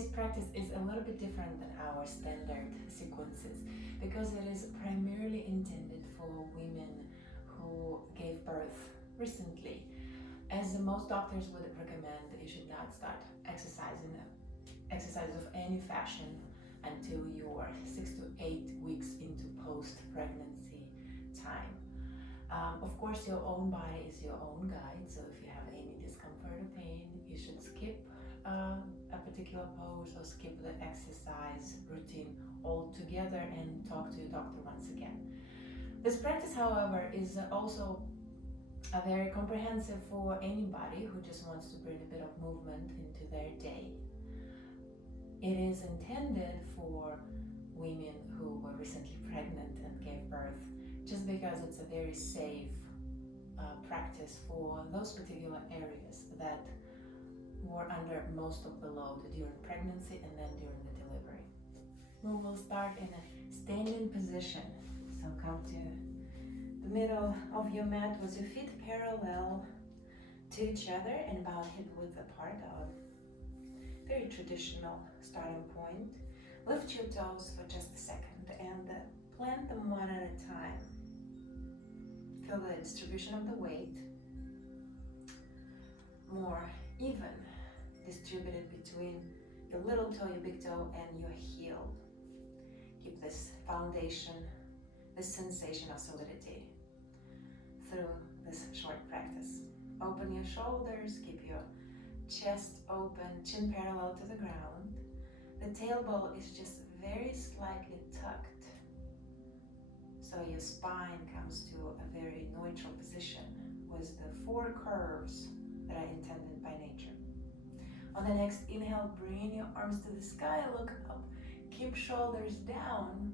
Today's practice is a little bit different than our standard sequences because it is primarily intended for women who gave birth recently. As most doctors would recommend, you should not start exercises of any fashion until you are 6 to 8 weeks into post-pregnancy time. Of course, your own body is your own guide, so if you have any discomfort or pain, you should skip a particular pose or skip the exercise routine altogether and talk to your doctor once again. This practice, however, is also a very comprehensive for anybody who just wants to bring a bit of movement into their day. It is intended for women who were recently pregnant and gave birth, just because it's a very safe practice for those particular areas that were under most of the load during pregnancy and then during the delivery. We will start in a standing position. So come to the middle of your mat with your feet parallel to each other and about hip width apart. Very traditional starting point. Lift your toes for just a second and plant them one at a time. Feel the distribution of the weight, more even distributed between your little toe, your big toe, and your heel. Keep this foundation, this sensation of solidity through this short practice. Open your shoulders, keep your chest open, chin parallel to the ground. The tailbone is just very slightly tucked, so your spine comes to a very neutral position with the four curves that are intended by nature. On the next inhale, bring your arms to the sky, look up, keep shoulders down.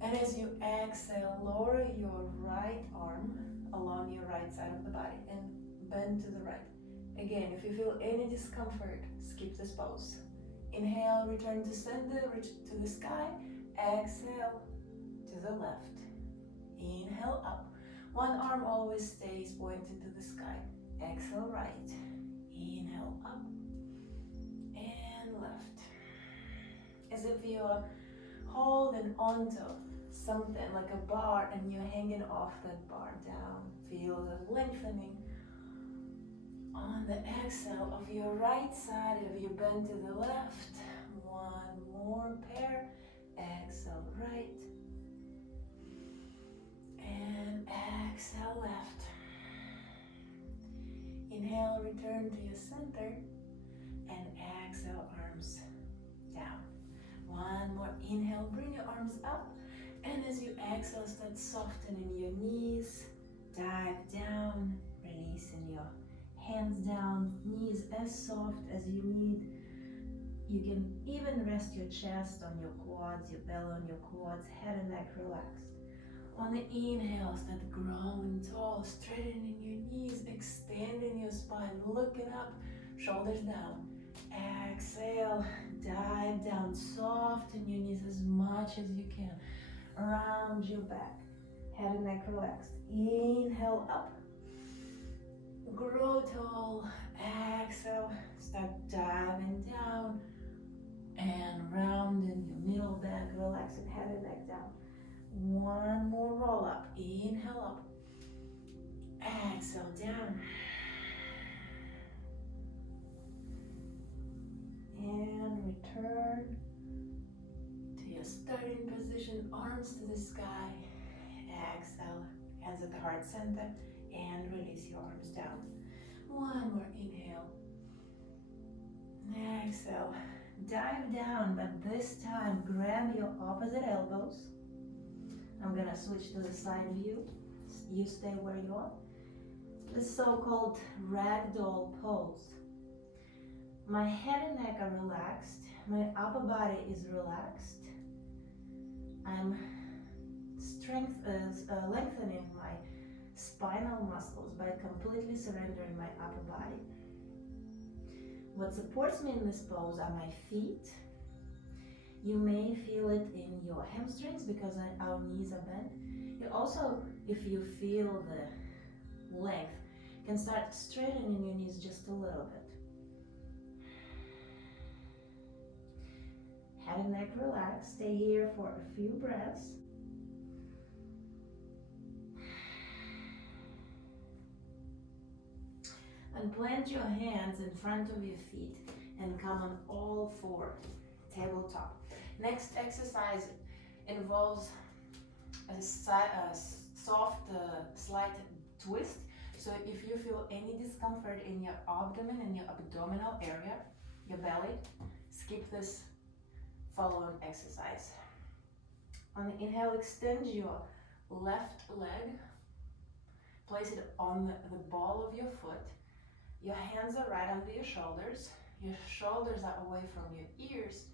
And as you exhale, lower your right arm along your right side of the body and bend to the right. Again, if you feel any discomfort, skip this pose. Inhale, return to center, reach to the sky. Exhale to the left. Inhale up. One arm always stays pointed to the sky. Exhale right. Inhale up and left. As if you're holding onto something like a bar and you're hanging off that bar down. Feel the lengthening on the exhale of your right side. If you bend to the left, one more pair. Exhale right and exhale left. Inhale, return to your center and exhale, arms down. One more inhale, bring your arms up, and as you exhale, start softening your knees. Dive down, releasing your hands down, knees as soft as you need. You can even rest your chest on your quads, your belly on your quads, head and neck relaxed. On the inhale, start growing tall, straightening your knees, extending your spine, looking up, shoulders down. Exhale, dive down, soften your knees as much as you can. Around your back, head and neck relaxed. Inhale up, grow tall. Exhale, start diving down and rounding your middle back, relaxing head and neck down. One more roll up. Inhale up. Exhale down. And return to your starting position, arms to the sky. Exhale, hands at the heart center, and release your arms down. One more inhale. Exhale, dive down, but this time grab your opposite elbows. I'm gonna switch to the side view. You stay where you are. The so-called ragdoll pose. My head and neck are relaxed. My upper body is relaxed. I'm lengthening my spinal muscles by completely surrendering my upper body. What supports me in this pose are my feet. You may feel it in your hamstrings because our knees are bent. You also, if you feel the length, can start straightening your knees just a little bit. Head and neck relaxed. Stay here for a few breaths. And plant your hands in front of your feet and come on all four, tabletop. Next exercise involves a soft, slight twist. So if you feel any discomfort in your abdomen, in your abdominal area, your belly, skip this following exercise. On the inhale, extend your left leg, place it on the ball of your foot. Your hands are right under your shoulders are away from your ears,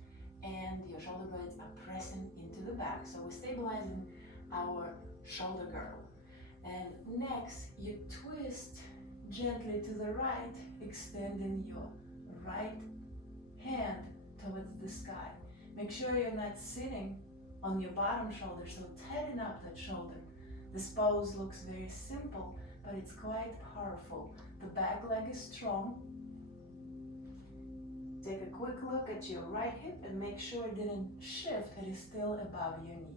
and your shoulder blades are pressing into the back. So we're stabilizing our shoulder girdle. And next, you twist gently to the right, extending your right hand towards the sky. Make sure you're not sitting on your bottom shoulder, so tighten up that shoulder. This pose looks very simple, but it's quite powerful. The back leg is strong. Take a quick look at your right hip and make sure it didn't shift, it is still above your knee.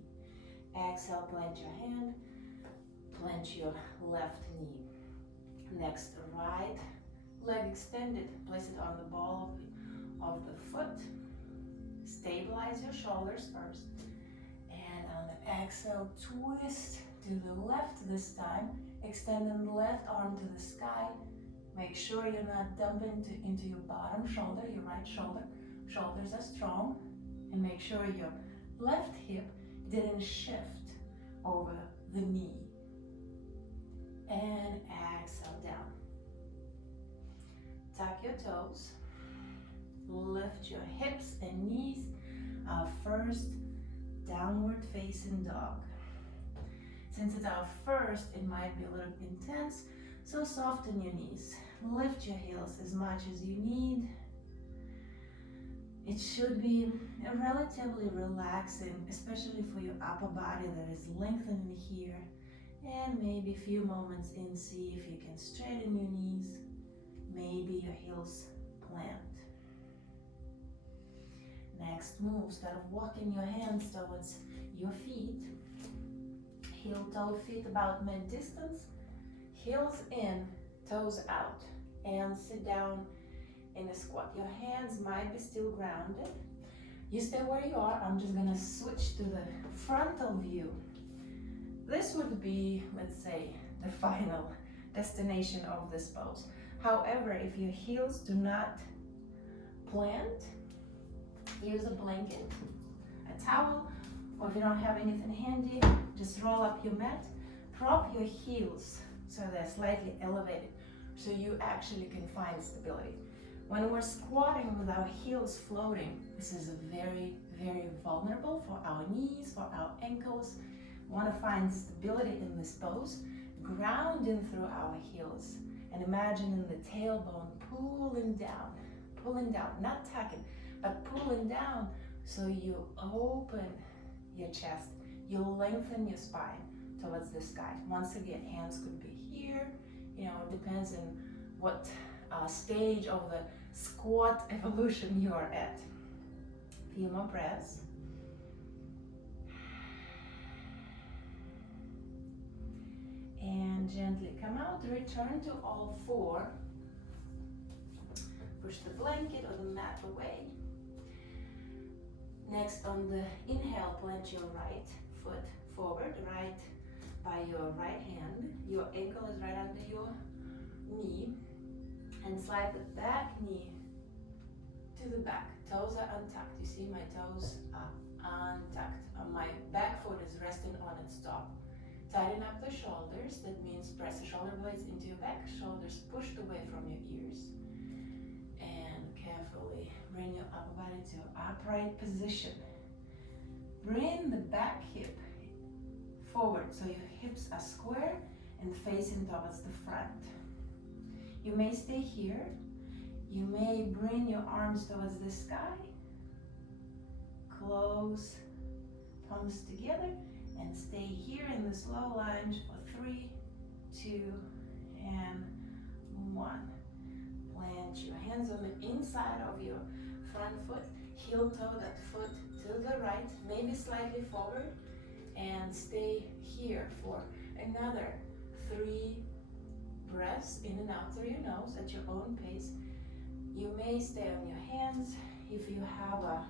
Exhale, plant your hand, plant your left knee. Next, right leg extended, place it on the ball of the foot. Stabilize your shoulders first. And on the exhale, twist to the left this time, extending the left arm to the sky. Make sure you're not dumping into your bottom shoulder, your right shoulder. Shoulders are strong. And make sure your left hip didn't shift over the knee. And exhale down. Tuck your toes. Lift your hips and knees. Our first downward facing dog. Since it's our first, it might be a little intense, so soften your knees. Lift your heels as much as you need. It should be relatively relaxing, especially for your upper body that is lengthening here. And maybe a few moments in, see if you can straighten your knees. Maybe your heels plant. Next move, start walking your hands towards your feet. Heel toe feet about mid distance. Heels in, toes out. And sit down in a squat. Your hands might be still grounded. You stay where you are. I'm just gonna switch to the frontal view. This would be, let's say, the final destination of this pose. However, if your heels do not plant, use a blanket, a towel, or if you don't have anything handy, just roll up your mat, prop your heels so they're slightly elevated, so you actually can find stability. When we're squatting with our heels floating, this is very, very vulnerable for our knees, for our ankles. We want to find stability in this pose, grounding through our heels, and imagining the tailbone pulling down, not tucking, but pulling down, so you open your chest, you lengthen your spine towards the sky. Once again, hands could be here, it depends on what stage of the squat evolution you are at. Few more breaths. And gently come out, return to all four. Push the blanket or the mat away. Next, on the inhale, plant your right foot forward, right by your right hand. Your ankle is right under your knee. And slide the back knee to the back. Toes are untucked. You see my toes are untucked. My back foot is resting on its top. Tighten up the shoulders. That means press the shoulder blades into your back. Shoulders pushed away from your ears. And carefully bring your upper body to upright position. Bring the back hip forward so your hips are square and facing towards the front. You may stay here. You may bring your arms towards the sky. Close palms together and stay here in the slow lunge for 3, 2, and 1. Plant your hands on the inside of your front foot. heel toe that foot to the right, maybe slightly forward, and stay here for another 3 breaths in and out through your nose at your own pace. You may stay on your hands. If you have a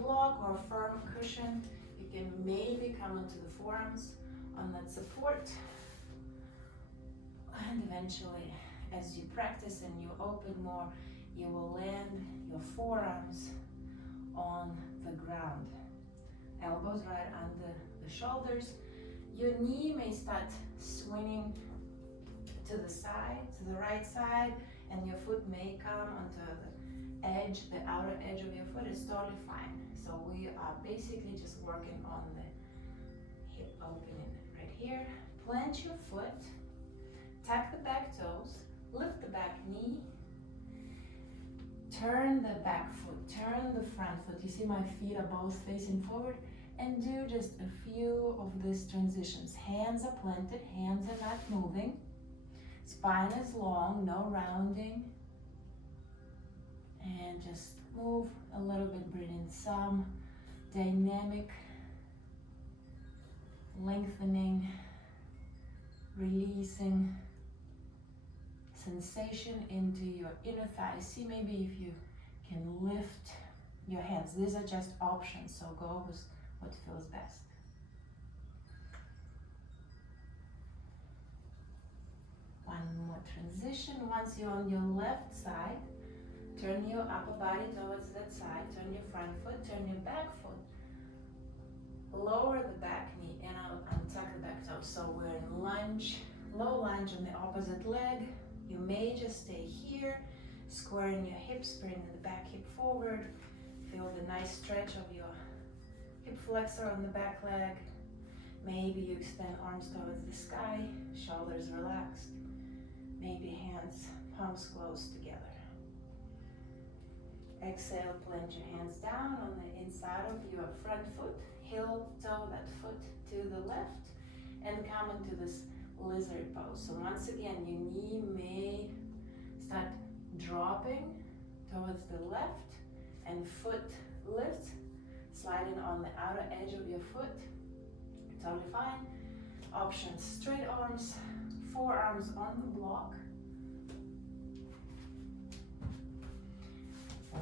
block or a firm cushion, you can maybe come into the forearms on that support. And eventually, as you practice and you open more, you will land your forearms on the ground. Elbows right under the shoulders. Your knee may start swinging to the side, to the right side, and your foot may come onto the edge, the outer edge of your foot. It's totally fine. So we are basically just working on the hip opening right here. Plant your foot, tuck the back toes, lift the back knee, turn the back foot, turn the front foot. You see my feet are both facing forward, and do just a few of these transitions. Hands are planted, hands are not moving. Spine is long, no rounding. And just move a little bit, bring in some dynamic lengthening, releasing sensation into your inner thighs. See maybe if you can lift your hands. These are just options, so go with what feels best. One more transition. Once you're on your left side, turn your upper body towards that side, turn your front foot, turn your back foot. Lower the back knee and untuck the back toe. So we're in lunge, low lunge on the opposite leg. You may just stay here, squaring your hips, bringing the back hip forward. Feel the nice stretch of your hip flexor on the back leg. Maybe you extend arms towards the sky, shoulders relaxed. Maybe hands, palms close together. Exhale, plant your hands down on the inside of your front foot. Heel toe that foot to the left and come into this lizard pose. So once again, your knee may start dropping towards the left and foot lifts, sliding on the outer edge of your foot. Totally fine. Options, straight arms, forearms on the block.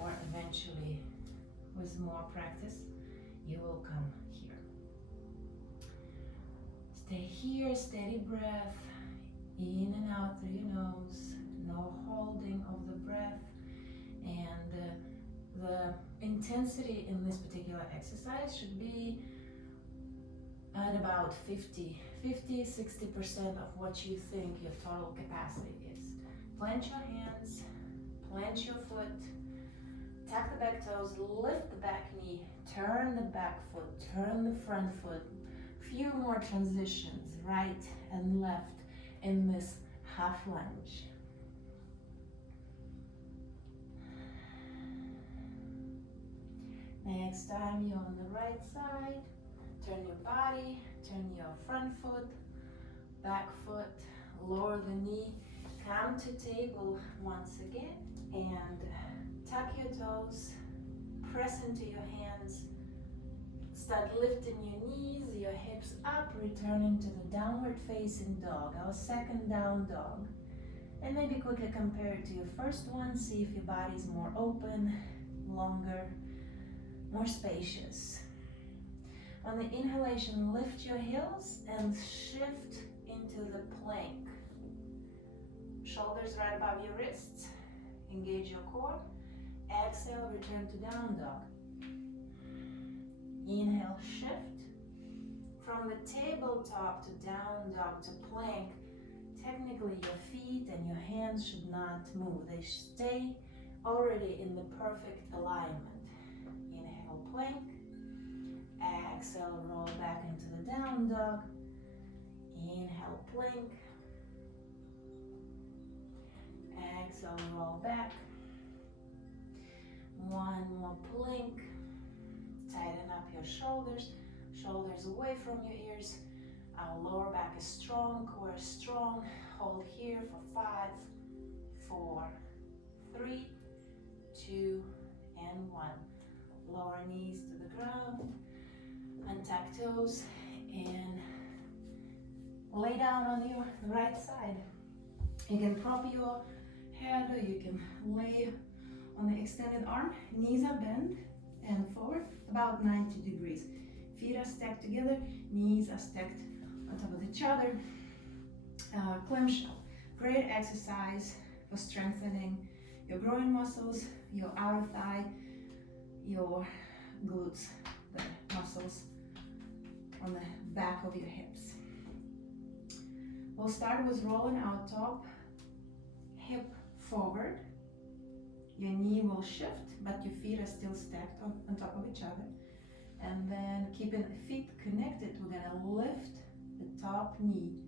Or eventually, with more practice, you will come here. Stay here, steady breath, in and out through your nose, no holding of the breath. And the intensity in this particular exercise should be at about 50-60% of what you think your total capacity is. Plant your hands, plant your foot, tuck the back toes, lift the back knee, turn the back foot, turn the front foot. Few more transitions, right and left in this half lunge. Next time you're on the right side, turn your body, turn your front foot, back foot, lower the knee, come to table once again, and tuck your toes, press into your hands, start lifting your knees, your hips up, returning to the downward facing dog, our second down dog. And maybe quickly compare it to your first one, see if your body's more open, longer, more spacious. On the inhalation, lift your heels and shift into the plank. Shoulders right above your wrists, engage your core. Exhale, return to down dog. Inhale, shift. From the tabletop to down dog to plank, technically your feet and your hands should not move. They stay already in the perfect alignment. Inhale, plank. Exhale, roll back into the down dog. Inhale, plank. Exhale, roll back. One more plank. Tighten up your shoulders. Shoulders away from your ears. Our lower back is strong, core is strong. Hold here for 5, 4, 3, 2, and 1. Lower knees to the ground, untuck toes, and lay down on your right side. You can prop your head, or you can lay on the extended arm. Knees are bent and forward about 90 degrees. Feet are stacked together, knees are stacked on top of each other. Clamshell, great exercise for strengthening your groin muscles, your outer thigh, your glutes, the muscles on the back of your hips. We'll start with rolling our top hip forward. Your knee will shift, but your feet are still stacked on top of each other. And then keeping feet connected, we're gonna lift the top knee.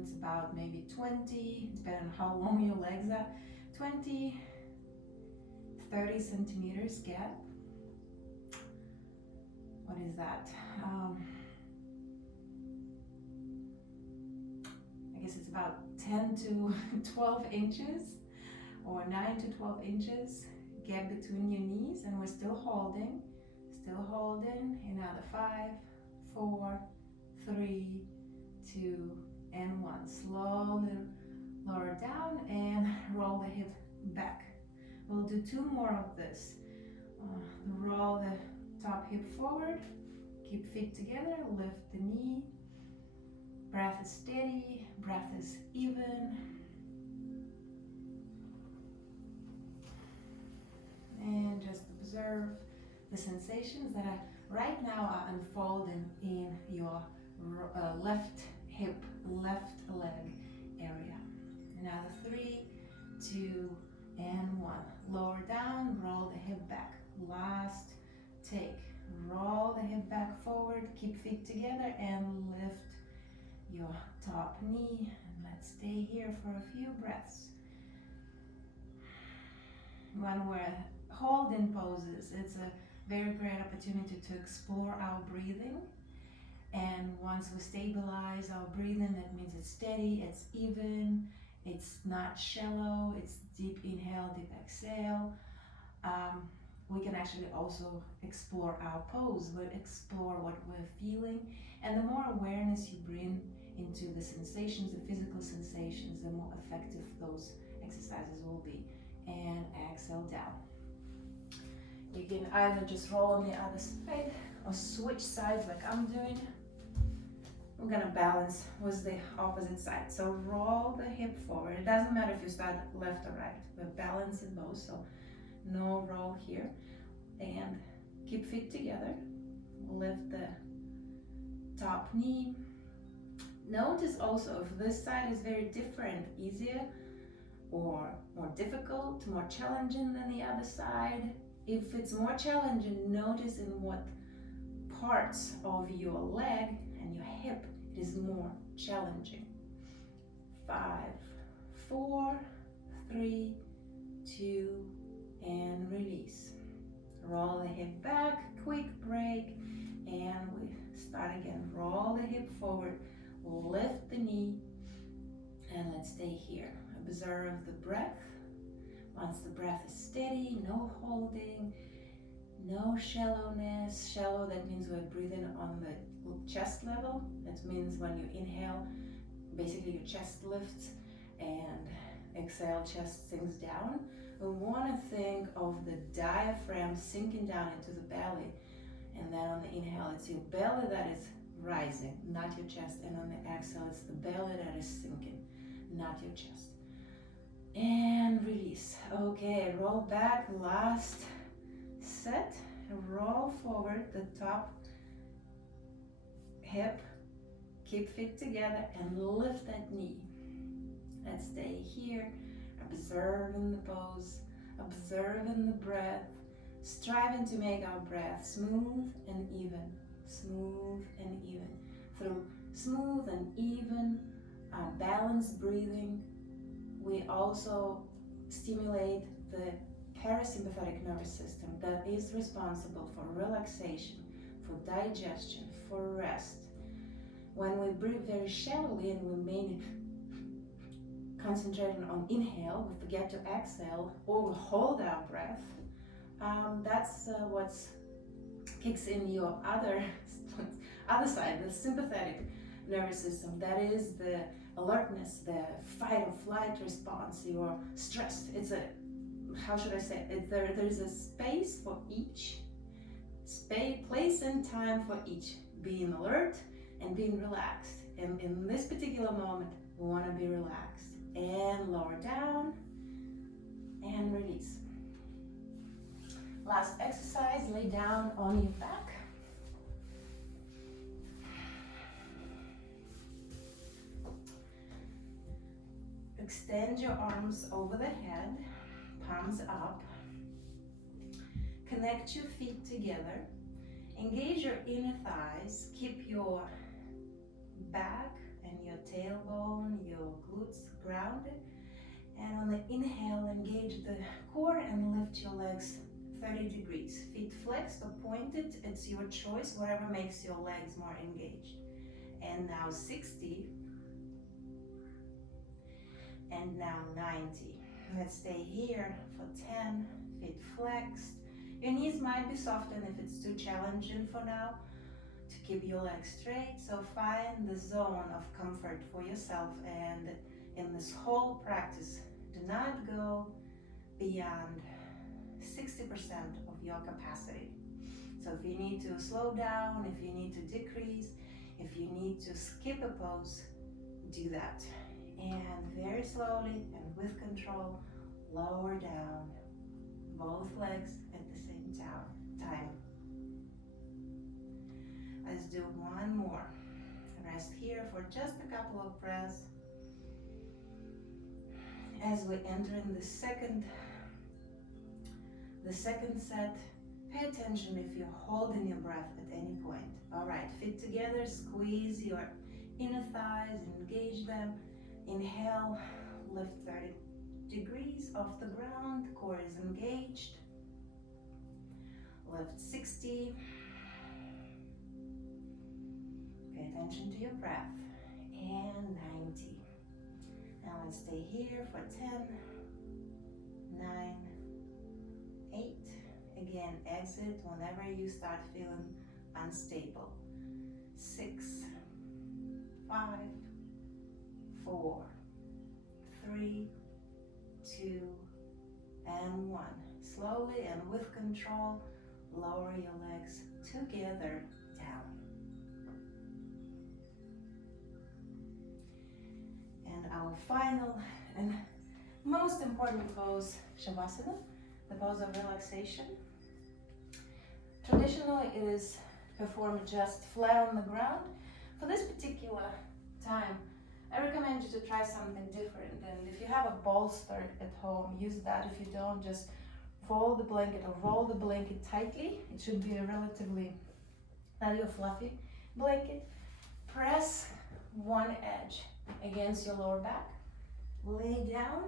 It's about maybe 20, depending on how long your legs are, 20, 30 centimeters gap. What is that? I guess it's about 10 to 12 inches or 9 to 12 inches gap between your knees, and we're still holding, another 5, 4, 3, 2, and 1. Slowly lower down and roll the hip back. We'll do 2 more of this. Roll the top hip forward, keep feet together, lift the knee. Breath is steady, breath is even. And just observe the sensations that are right now are unfolding in your left hip, left leg area. Another 3, 2, and 1. Lower down, roll the hip back. Last take. Roll the hip back forward, keep feet together, and lift your top knee. And let's stay here for a few breaths. When we're holding poses, it's a very great opportunity to explore our breathing. And once we stabilize our breathing, that means it's steady, it's even, it's not shallow, it's deep inhale, deep exhale. We can actually also explore our pose, we explore what we're feeling. And the more awareness you bring into the sensations, the physical sensations, the more effective those exercises will be. And exhale down. You can either just roll on the other side or switch sides like I'm doing. We're gonna balance with the opposite side. So roll the hip forward. It doesn't matter if you start left or right. We're balancing both, so no roll here. And keep feet together. Lift the top knee. Notice also if this side is very different, easier or more difficult, more challenging than the other side. If it's more challenging, notice in what parts of your leg and your hip is more challenging. 5, 4, 3, 2, and release. Roll the hip back, quick break, and we start again. Roll the hip forward, lift the knee, and let's stay here. Observe the breath. Once the breath is steady, no holding, no shallowness. Shallow, that means we're breathing on the chest level. That means when you inhale, basically your chest lifts, and exhale, chest sinks down. We want to think of the diaphragm sinking down into the belly, and then on the inhale, it's your belly that is rising, not your chest, and on the exhale, it's the belly that is sinking, not your chest. And release. Okay, roll back, last set. Roll forward the top hip, keep feet together, and lift that knee. Let's stay here, observing the pose, observing the breath, striving to make our breath smooth and even, smooth and even. Through smooth and even, balanced breathing, we also stimulate the parasympathetic nervous system that is responsible for relaxation, for digestion, for rest. When we breathe very shallowly and we concentrating on inhale, we forget to exhale, or we hold our breath, that's what kicks in your other side, the sympathetic nervous system. That is the alertness, the fight or flight response. You're stressed. It's a, how should I say it? There's a space for each, place and time for each, being alert and being relaxed. And in this particular moment, we want to be relaxed and lower down and release. Last exercise, lay down on your back. Extend your arms over the head, palms up. Connect your feet together. Engage your inner thighs. Keep your back and your tailbone, your glutes grounded. And on the inhale, engage the core and lift your legs 30 degrees. Feet flexed or pointed, it's your choice, whatever makes your legs more engaged. And now 60. And now 90. Let's stay here for 10, feet flexed. Your knees might be softened if it's too challenging for now to keep your legs straight. So find the zone of comfort for yourself, and in this whole practice, do not go beyond 60% of your capacity. So if you need to slow down, if you need to decrease, if you need to skip a pose, do that. And very slowly and with control, lower down both legs at the same time. Let's do one more. Rest here for just a couple of breaths. As we enter in the second set, pay attention if you're holding your breath at any point. All right, feet together, squeeze your inner thighs, engage them. Inhale, lift 30 degrees off the ground, core is engaged. Lift 60. Pay attention to your breath. And 90. Now let's stay here for 10, 9, 8. Again, exit whenever you start feeling unstable. 6, 5, 4, 3, 2, and 1. Slowly and with control, lower your legs together down. And our final and most important pose, Shavasana, the pose of relaxation. Traditionally, it is performed just flat on the ground. For this particular time, I recommend you to try something different. And if you have a bolster at home, use that. If you don't, just fold the blanket or roll the blanket tightly. It should be a relatively, not a fluffy blanket. Press one edge against your lower back. Lay down.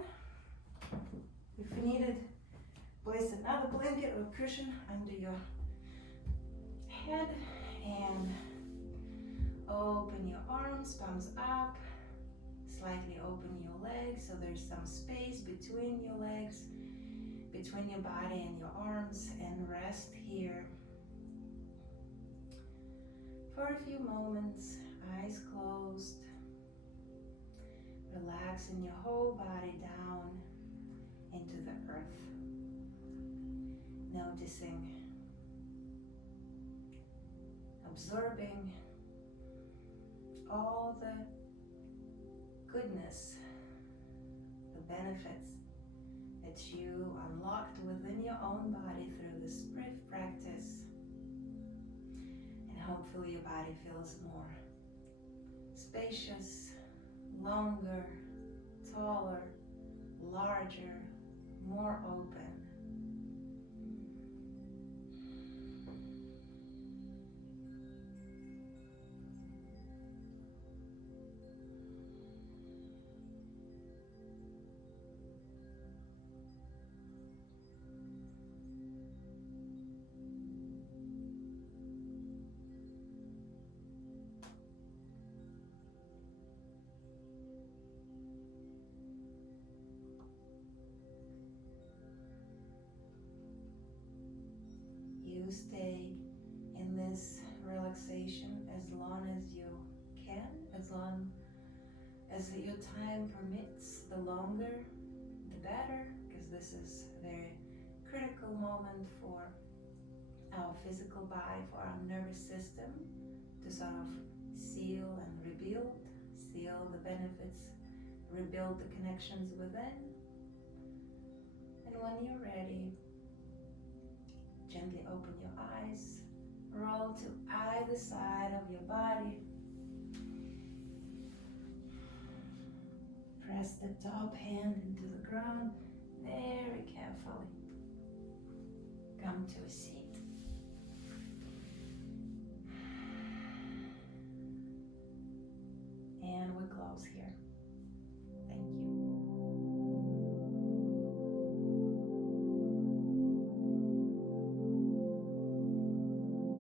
If you need it, place another blanket or cushion under your head and open your arms, palms up. Slightly open your legs so there's some space between your legs, between your body and your arms, and rest here for a few moments, eyes closed, relaxing your whole body down into the earth, noticing, absorbing all the goodness, the benefits that you unlocked within your own body through this brief practice. And hopefully your body feels more spacious, longer, taller, larger, more open. You stay in this relaxation as long as you can, as long as your time permits. The longer, the better, because this is a very critical moment for our physical body, for our nervous system to sort of seal and rebuild, seal the benefits, rebuild the connections within. And when you're ready, gently open your eyes, roll to either side of your body. Press the top hand into the ground very carefully. Come to a seat. And we close here.